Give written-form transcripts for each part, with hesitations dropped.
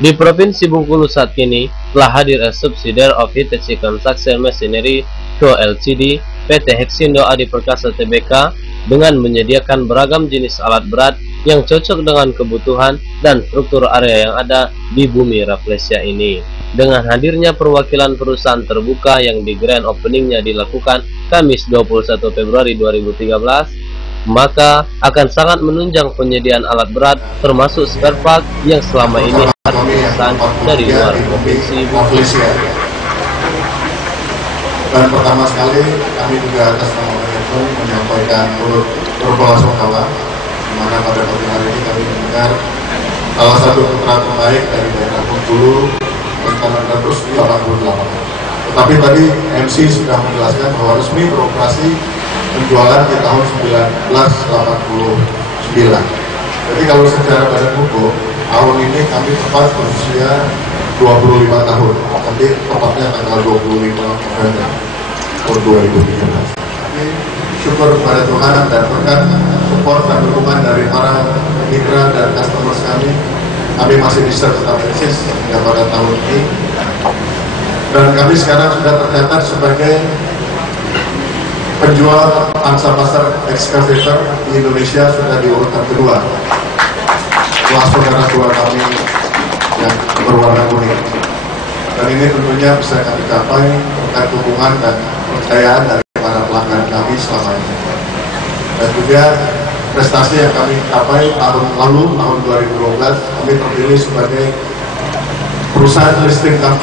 Di Provinsi Bengkulu saat ini telah hadir a subsidiary of Hitachi Construction Machinery Co. Ltd. PT Hexindo Adi Perkasa Tbk dengan menyediakan beragam jenis alat berat yang cocok dengan kebutuhan dan struktur area yang ada di bumi Rafflesia ini. Dengan hadirnya perwakilan perusahaan terbuka yang di grand openingnya dilakukan Kamis 21 Februari 2013, maka akan sangat menunjang penyediaan alat berat termasuk spare part yang selama ini harus dipesan dari luar provinsi Rafflesia. Dan pertama sekali kami juga atas nama manajemen menyampaikan berbela-sungkawa di mana pada pagi hari ini kami mendengar salah satu putra terbaik dari daerah Bengkulu rencana terus 88. Tetapi tadi MC sudah menjelaskan bahwa resmi beroperasi penjualan di tahun 1989. Jadi kalau secara badan hukum tahun ini kami tepat berusia 25 tahun. Nanti tepatnya tanggal 25 November tahun 2013. Kami syukur kepada Tuhan dan berkat support dan dukungan dari para mitra dan customer kami masih bisa tetap eksis hingga pada tahun ini. Dan kami sekarang sudah tercatat sebagai penjual pangsa pasar excavator di Indonesia sudah di urutan kedua setelah saudara tua kami yang berwarna kuning. Dan ini tentunya bisa kami capai berkat dukungan dan kepercayaan dari para pelanggan kami selama ini. Dan juga prestasi yang kami capai tahun lalu, tahun 2012, kami terpilih sebagai perusahaan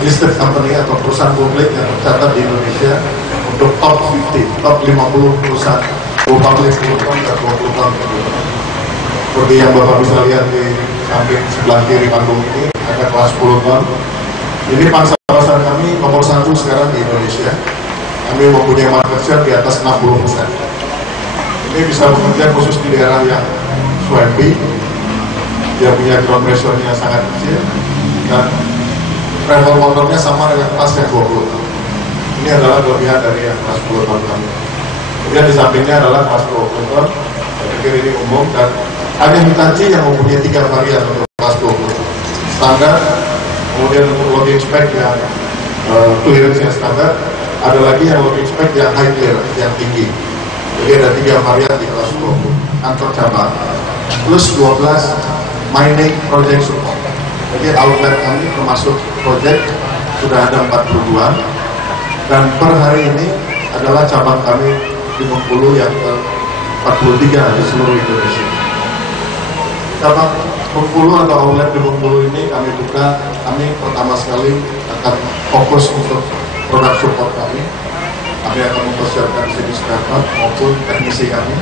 listed company atau perusahaan publik yang tercatat di Indonesia untuk top 50, top 50 perusahaan publik 10 tahun dan 20 tahun. Seperti yang Bapak bisa lihat di samping sebelah kiri panggung ini, ada kelas 10 tahun. Ini pangsa pasar kami nomor 1 sekarang di Indonesia. Kami mempunyai market share di atas 60%. Ini bisa bekerja khusus di daerah yang swampy, dia punya ground pressure-nya sangat kecil, dan travel motornya sama dengan kelas yang 20 tahun. Ini adalah kelebihan dari yang kelas 10 tahun kami. Kemudian di sampingnya adalah kelas 20 tahun. Saya pikir ini umum, dan hanya Hitachi yang mempunyai 3 varian untuk kelas 20 standar. Kemudian untuk loading spec yang clearance-nya standar, ada lagi yang loading spec yang high clearance, yang tinggi. Jadi ada 3 varian di kelas 20 kantor cabang, plus 12 mining project support. Jadi outlet kami termasuk project sudah ada 42, dan per hari ini adalah cabang kami di Bengkulu yang ke-43 di seluruh Indonesia. Cabang Bengkulu atau outlet di Bengkulu ini kami buka, kami pertama sekali akan fokus untuk produk support kami. Kami akan mempersiapkan sini spare part maupun teknisi kami.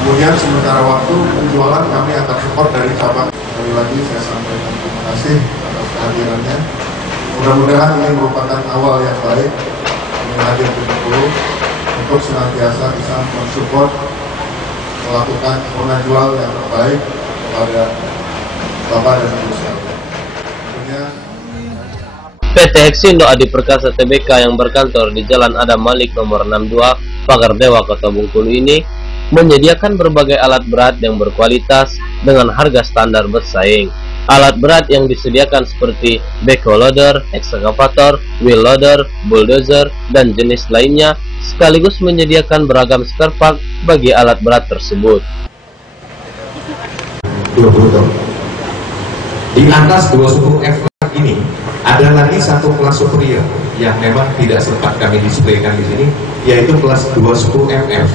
Kemudian sementara waktu penjualan kami akan support dari cabang. Sekali lagi saya sampaikan terima kasih atas kehadirannya. Mudah-mudahan ini merupakan awal yang baik kami hadir di Bengkulu untuk senantiasa bisa mensupport melakukan penjual yang terbaik kepada Bapak dan Ibu sekalian. Tentunya PT Hexindo Adi Perkasa Tbk yang berkantor di Jalan Adam Malik nomor 62, Pagar Dewa, Kota Bengkulu ini menyediakan berbagai alat berat yang berkualitas dengan harga standar bersaing. Alat berat yang disediakan seperti backhoe loader, excavator, wheel loader, bulldozer, dan jenis lainnya, sekaligus menyediakan beragam spare part bagi alat berat tersebut. 20 tahun. Di atas 210F ini ada lagi satu kelas superior yang memang tidak sempat kami displaykan di sini, yaitu kelas 210FF.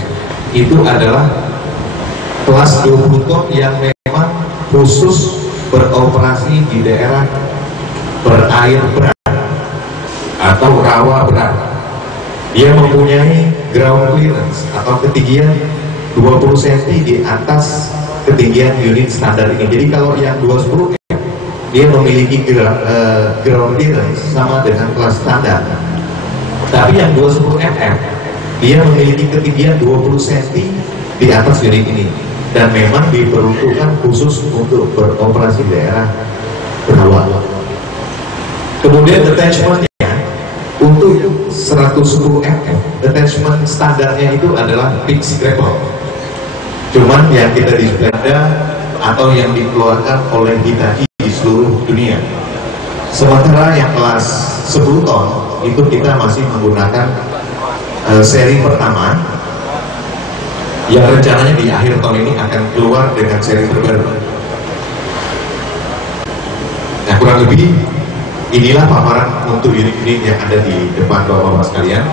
Itu adalah kelas 20 ton yang memang khusus beroperasi di daerah berair berat atau rawa berat. Dia mempunyai ground clearance atau ketinggian 20 cm di atas ketinggian unit standar ini. Jadi kalau yang 210 dia memiliki ground clearance sama dengan kelas standar. Tapi yang 210FF dia memiliki ketinggian 20 cm di atas unit ini, dan memang diperuntukkan khusus untuk beroperasi di daerah rawa. Kemudian detachmentnya untuk 110FF, detachment standarnya itu adalah fixed grapple. Cuman yang kita display atau yang dikeluarkan oleh Hitachi di seluruh dunia. Sementara yang kelas 10 ton itu kita masih menggunakan seri pertama yang rencananya di akhir tahun ini akan keluar dengan seri terbaru. Nah, kurang lebih inilah paparan untuk unit-unit yang ada di depan Bapak-Bapak sekalian.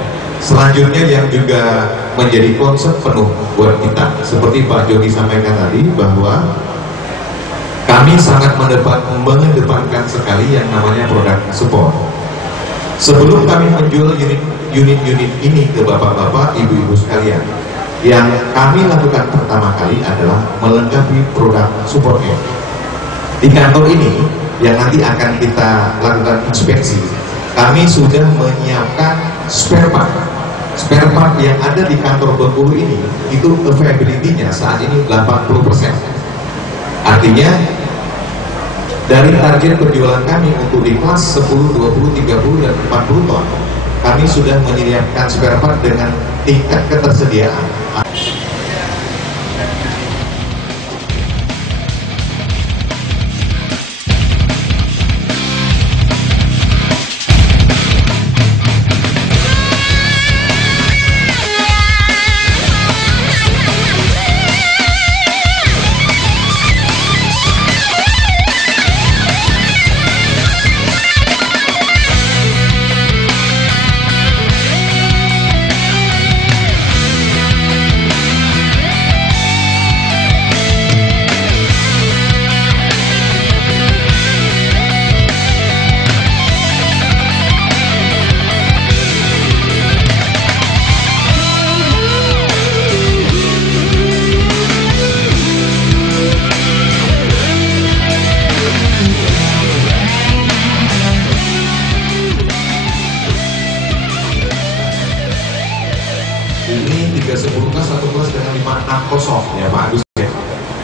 Selanjutnya yang juga menjadi konsep penuh buat kita, seperti Pak Jody sampaikan tadi, bahwa kami sangat mengedepankan sekali yang namanya produk support. Sebelum kami menjual unit-unit ini ke bapak-bapak, ibu-ibu sekalian, yang kami lakukan pertama kali adalah melengkapi produk supportnya. Di kantor ini, yang nanti akan kita lakukan inspeksi, kami sudah menyiapkan spare part. Spare part yang ada di kantor Bengkulu ini, itu availability-nya saat ini 80%. Artinya, dari target penjualan kami untuk di kelas 10, 20, 30, dan 40 ton, kami sudah menyiapkan spare part dengan tingkat ketersediaan. Ini 310 kelas, satu kelas dengan 560 ya Pak Agus ya.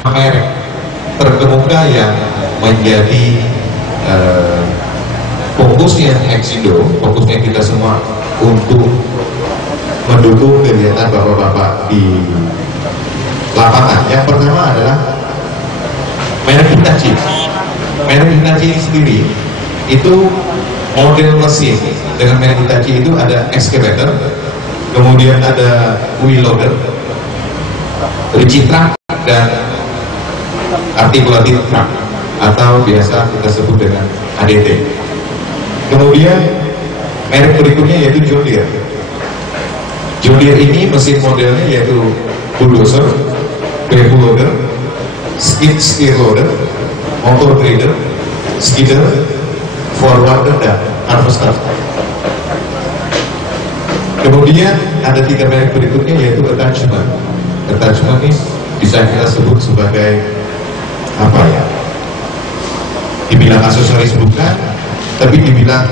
Merek terkemuka yang menjadi fokusnya Exindo, fokusnya kita semua untuk mendukung kegiatan bapak-bapak di lapangan. Yang pertama adalah merek Hitachi. Merek Hitachi ini sendiri itu model mesin dengan merek Hitachi itu ada excavator, kemudian ada wheel loader, ritchie truck, dan articulated truck atau biasa kita sebut dengan ADT. Kemudian merek berikutnya yaitu John Deere. John Deere ini mesin modelnya yaitu bulldozer, backhoe loader, skid steer loader, motor grader, skidder, forwarder, dan harvester. Kemudian ada 3 merek berikutnya yaitu attachment. Attachment ini bisa kita sebut sebagai apa ya? Dibilang aksesoris bukan, tapi dibilang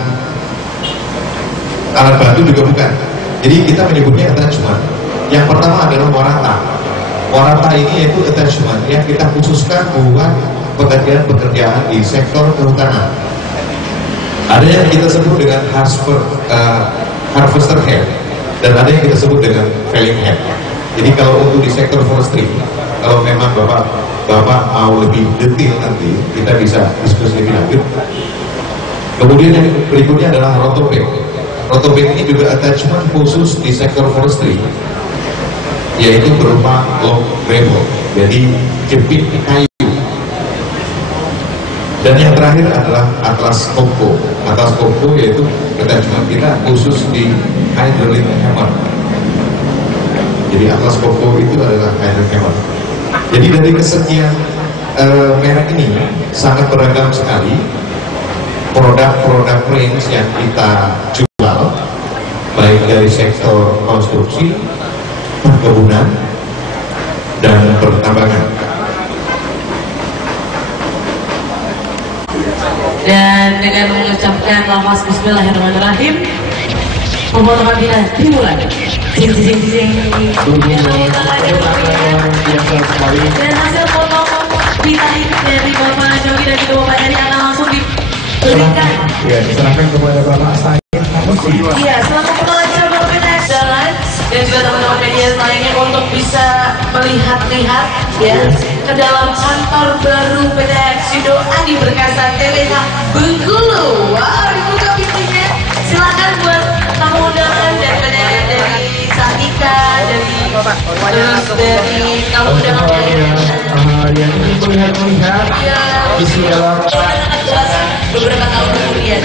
alat bantu juga bukan. Jadi kita menyebutnya attachment. Yang pertama adalah warata. Warata ini yaitu attachment yang kita khususkan buat pekerjaan-pekerjaan di sektor kehutanan. Ada yang kita sebut dengan harvester head, dan ada yang kita sebut dengan felling head. Jadi kalau untuk di sektor forestry, kalau memang bapak mau lebih detail nanti, kita bisa diskusi lebih lanjut. Kemudian yang berikutnya adalah rotobag. Rotobag ini juga attachment khusus di sektor forestry, yaitu berupa log gravel, jadi jepit kayu. Dan yang terakhir adalah Atlas Copco. Atlas Copco yaitu attachment kita khusus di hydraulic hammer. Jadi Atlas Copco itu adalah hydraulic hammer. Jadi dari kesekian merek ini sangat beragam sekali produk-produk range yang kita jual, baik dari sektor konstruksi, perkebunan, dan pertambangan. Dan dengan mengucapkan lafaz Bismillahirrahmanirrahim, pemotongan kita dimulai. Jing jing jing. Dan hasil potong kita dari Bapak Jody dan juga Bapak Dari akan langsung diberikan. Ya, diserahkan kepada Bapak Said. Iya, selamat potongan Bapak jalan dan juga teman-teman media lainnya untuk bisa melihat-lihat ya. ke dalam kantor baru PT Hexindo Adi Perkasa TBK Bengkulu. Wah, dibuka pintunya. Silakan buat tamu undangan dari Satika, dari terus dari tamu undangan yang ingin melihat isi dalam beberapa tahun kemudian.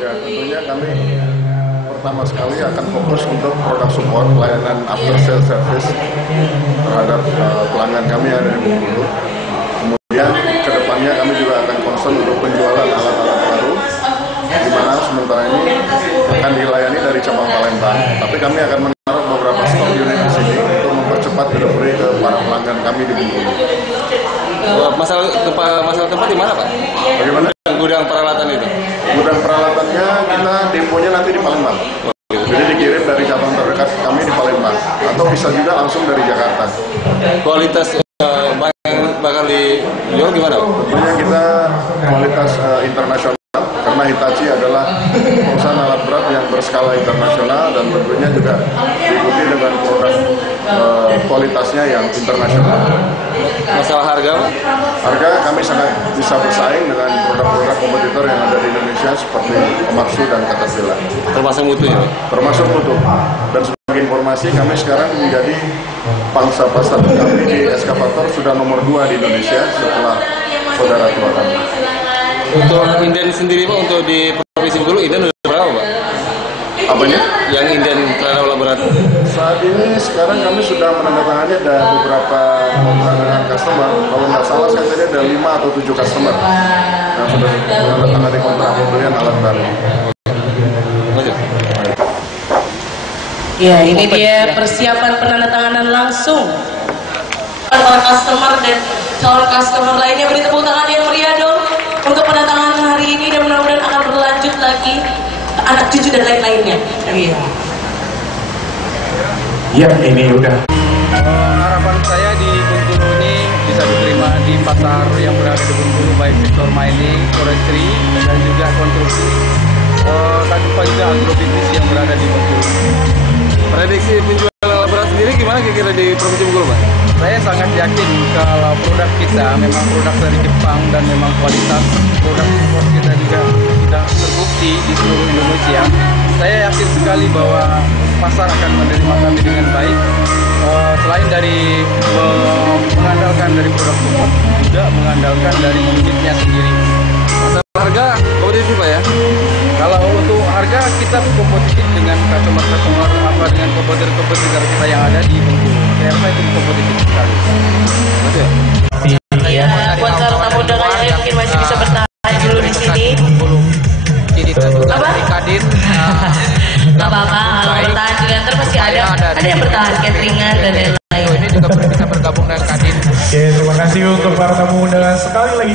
Ya, tentunya kami pertama sekali akan fokus untuk produk support pelayanan after sales service terhadap pelanggan kami yang ada di Bengkulu. Kemudian kedepannya kami juga akan concern untuk penjualan alat-alat baru, di mana sementara ini akan dilayani dari cabang Palembang, tapi kami akan menaruh beberapa stok unit di sini untuk mempercepat delivery ke para pelanggan kami di Bengkulu. Masalah tempat di mana, Pak? Bagaimana? Gudang peralatan itu? Gudang peralatannya kita deponya nanti di Palembang. Jadi dikirim dari cabang terdekat kami di Palembang, atau bisa juga langsung dari Jakarta. Kualitas yang bakal dijual gimana, Pak? Tentunya kita kualitas internasional, karena Hitachi adalah perusahaan alat berat yang berskala internasional dan tentunya juga diikuti dengan produk kualitasnya yang internasional. Masalah harga, Pak? Harga kami sangat bisa bersaing dengan produk-produk kompetitor yang ada di Indonesia seperti Komatsu dan Caterpillar. Termasuk mutunya, Pak? Termasuk mutu. Dan sebagai informasi, kami sekarang menjadi pangsa pasar kami di eskavator sudah nomor 2 di Indonesia setelah saudara tua kami. Untuk inden sendiri, Pak, untuk di Provinsi Bengkulu, inden udah berapa, Pak? Apanya? Yang inden terhadap alat berat? Saat ini sekarang kami sudah menandatangani ada beberapa kontrak dengan customer. Kalau nggak salah saya tadi ada 5 atau 7 customer yang sudah menandatangani kontrak pembelian alat baru. Lanjut. Ya, ini dia persiapan penandatanganan langsung para customer dan calon customer lainnya. Beri tepuk tangan yang meriah dong untuk penandatangan hari ini, dan mudah-mudahan akan berlanjut lagi ke anak cucu dan lain-lainnya. Iya. ya ini udah. Harapan saya di Bengkulu ini bisa diterima di pasar yang berada di Bengkulu, baik sektor mining, forestry, dan juga konstruksi. Dan juga agrobisnis yang berada di Bengkulu. Prediksi penjualan alat berat sendiri gimana kira-kira di Provinsi Bengkulu, Pak? Saya sangat yakin kalau produk kita memang produk dari Jepang dan memang kualitas produk impor kita juga sudah terbukti di seluruh Indonesia. Saya yakin sekali bahwa pasar akan menerima kami dengan baik. Selain dari mengandalkan dari produk support, juga mengandalkan dari unitnya sendiri. Masalah harga kompetitif, Pak, ya? Kalau untuk harga kita kompetitif dengan customer dengan kompetitor kita yang ada di Bengkulu. Saya rasa itu kompetitif sekali. Masih, ya? Buat calon tamu undangan yang mungkin masih bisa bertahan dulu di sini. Jadi Apa? Kadin. Gak apa-apa, kalau bertahan juga ntar pasti ada yang bertahan, cateringan dan lain-lain. Ini juga bisa bergabung dengan Kadin. Oke, terima kasih untuk para tamu undangan sekali lagi.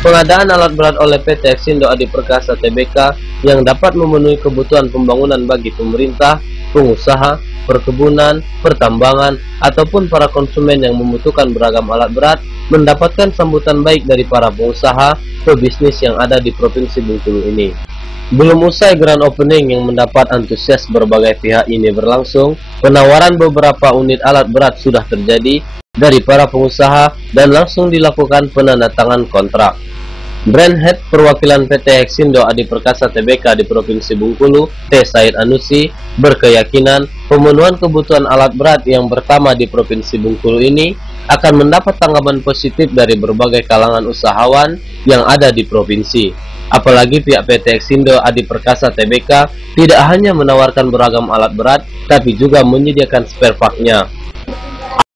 Pengadaan alat berat oleh PT Exindo Adi Perkasa Tbk yang dapat memenuhi kebutuhan pembangunan bagi pemerintah, pengusaha, perkebunan, pertambangan, ataupun para konsumen yang membutuhkan beragam alat berat mendapatkan sambutan baik dari para pengusaha pebisnis yang ada di Provinsi Bengkulu ini. Belum usai grand opening yang mendapat antusias berbagai pihak ini berlangsung, penawaran beberapa unit alat berat sudah terjadi dari para pengusaha dan langsung dilakukan penandatangan kontrak. Brand Head Perwakilan PT Exindo Adi Perkasa Tbk di Provinsi Bengkulu, T. Said Anusi, berkeyakinan pemenuhan kebutuhan alat berat yang pertama di Provinsi Bengkulu ini akan mendapat tanggapan positif dari berbagai kalangan usahawan yang ada di provinsi. Apalagi pihak PT Exindo Adi Perkasa Tbk tidak hanya menawarkan beragam alat berat, tapi juga menyediakan spare part-nya.